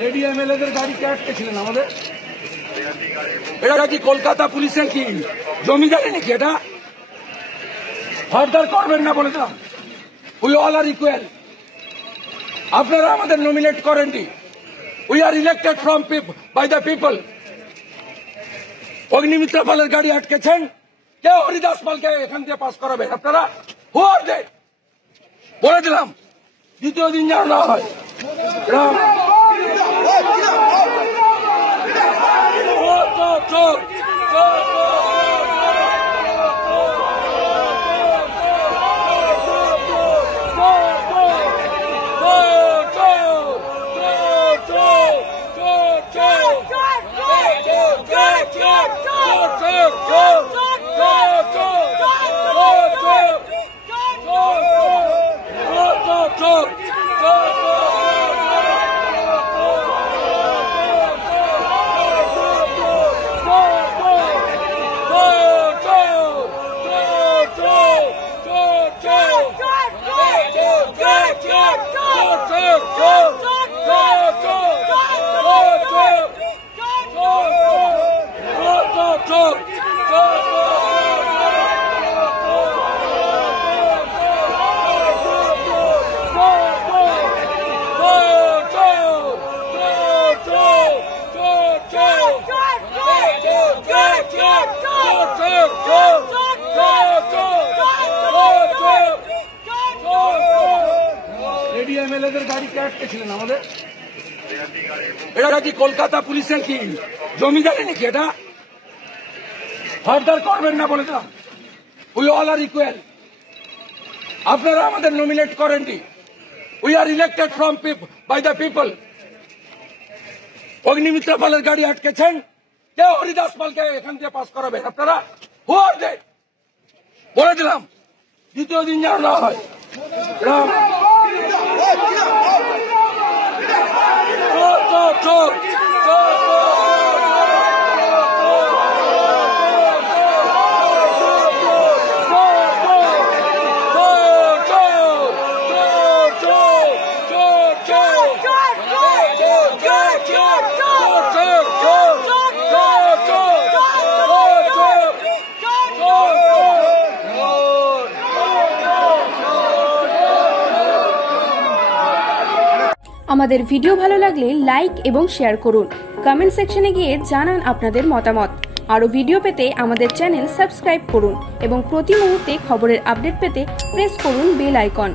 Lady এমএলএদের গাড়িকে আটকেছিলেন আমাদের। এটা কি কলকাতা পুলিশের কি জমিদারি নাকি? এটা ফার্দার করবেন না বলে দিলাম। We all are equal. আপনারা আমাদের নমিনেট করেননি। We are elected from by the people. Agnimitra পালের গাড়ি আটকেছেন, কে হরিদাস পালকে এখান দিয়ে পাস করাবেন আপনারা? হু আর দে? বলে দিলাম, দ্বিতীয় দিন যেন না হয়। লেডি এমএলএদের গাড়িকে আটকেছিলেন আমাদের। এটা কি কলকাতা পুলিশের কি জমিদারি নাকি? এটা ফার্দার করবেন না বলে দিলাম। We all are equal. আপনারা আমাদের নমিনেট করেননি। We are elected from by the people. Agnimitra পালের গাড়ি আটকেছেন, কে হরিদাস পালকে এখান দিয়ে পাস করাবেন আপনারা? হু আর দে? বলে দিলাম, দ্বিতীয় দিন যেন না হয়। আমাদের ভিডিও ভালো লাগলে লাইক এবং শেয়ার করুন। কমেন্ট সেকশনে গিয়ে জানান আপনাদের মতামত। আরও ভিডিও পেতে আমাদের চ্যানেল সাবস্ক্রাইব করুন এবং প্রতি মুহূর্তে খবরের আপডেট পেতে প্রেস করুন বেল আইকন।